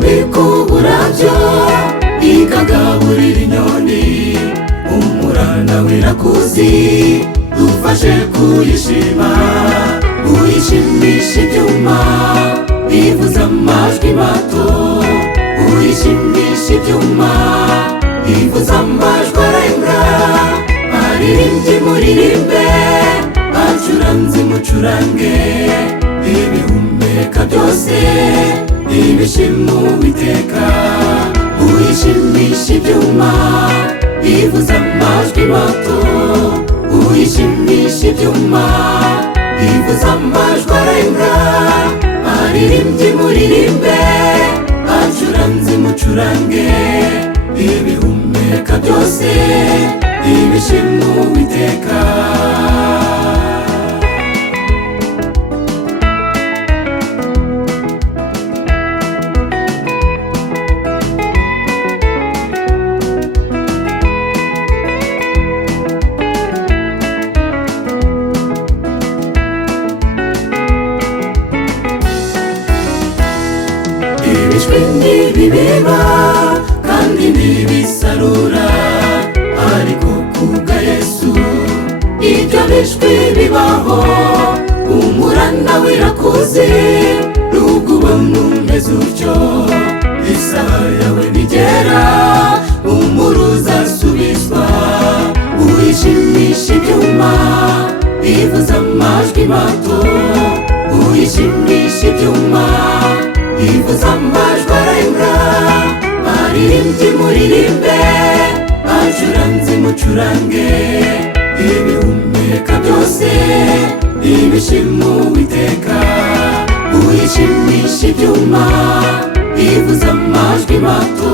ikambika uburabyo ikagaburira inyoni, umurana w'irakuzi dufashe kuyishima. Uyishimisha ibyuma bivuza amajwi mato, uyishimisha ibyuma bivuza amajwi arenga. Baririmbyi muririmbe, bacuranzi mucurange, ibihumeka byose nibishima Uwiteka. Uyishimisha ibyuma bivuza amajwi mato, uyishimisha ibyuma bivuza amajwi arenga. Baririmbyi muririmbe, bacuranzi mucurange, ibihumeka byose nibishima Uwiteka. Ibishwi ntibibiba kandi ntibisarura, ariko kubwa Yesu ibyo bishwi bibaho. Umurana w'irakuzi nubwo ubona umeze utyo, isaha yawe nigera umuruza asubizwa. Uyishimisha ibyuma bivuza amajwi mato, uyishimisha ibyuma bivuza amajwi arenga. Baririmbyi muririmbe, bacuranzi mucurange, ibihumeka byose nibishima Uwiteka. Uyishimisha ibyuma bivuza amajwi mato,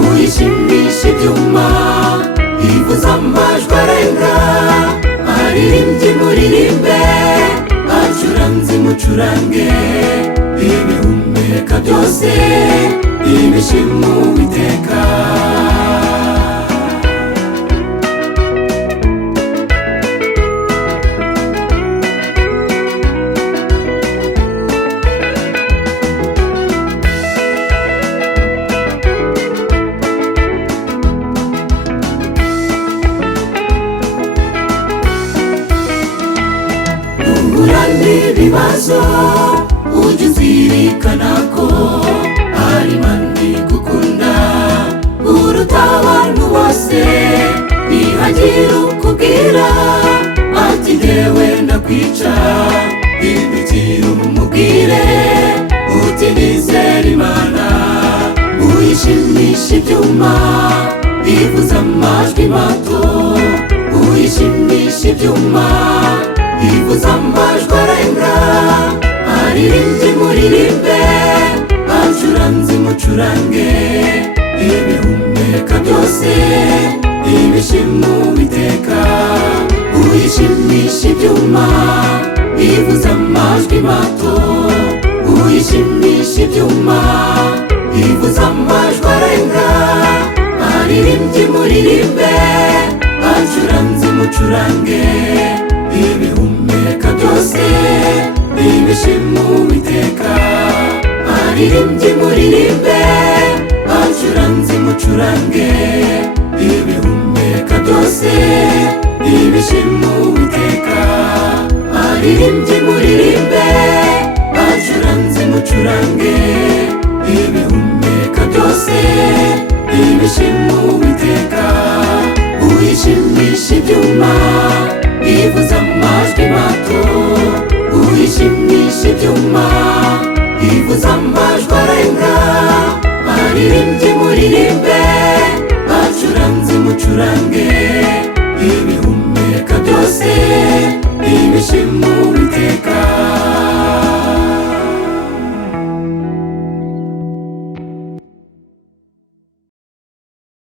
uyishimisha ibyuma bivuza amajwi arenga. Baririmbyi muririmbe, bacuranzi mucurange, ibihumeka byose nibishima Uwiteka. Uhura n'ibibazo ujye uzirikana ko ari Imana igukunda uruta abantu bose. Nihagira ukubwira ati jyewe ndakwica, hindukira umubwire uti nizere Imana. Uyishimisha ibyuma bivuza amajwi mato, uyishimisha ibyuma bivuza amajwi arenga. Baririmbyi muririmbe, bacuranzi mucurange, ibihumeka byose nibishima Uwiteka. Uyishimisha ibyuma bivuza amajwi mato, uyishimisha ibyuma bivuza amajwi arenga. Baririmbyi muririmbe, bacuranzi mucurange, ibihumeka byose nibishima Uwiteka. Baririmbyi muririmbe, bacuranzi mucurange, ibihumeka byose nibishima Uwiteka. Baririmbyi muririmbe, bacuranzi mucurange, ibihumeka byose nibishima Uwiteka. Uyishimisha ibyuma bivuza amajwi mato, uyishimisha ibyuma bivuza amajwi arenga. Baririmbyi muririmbe, bacuranzi mucurange, ibihumeka byose nibishima Uwiteka.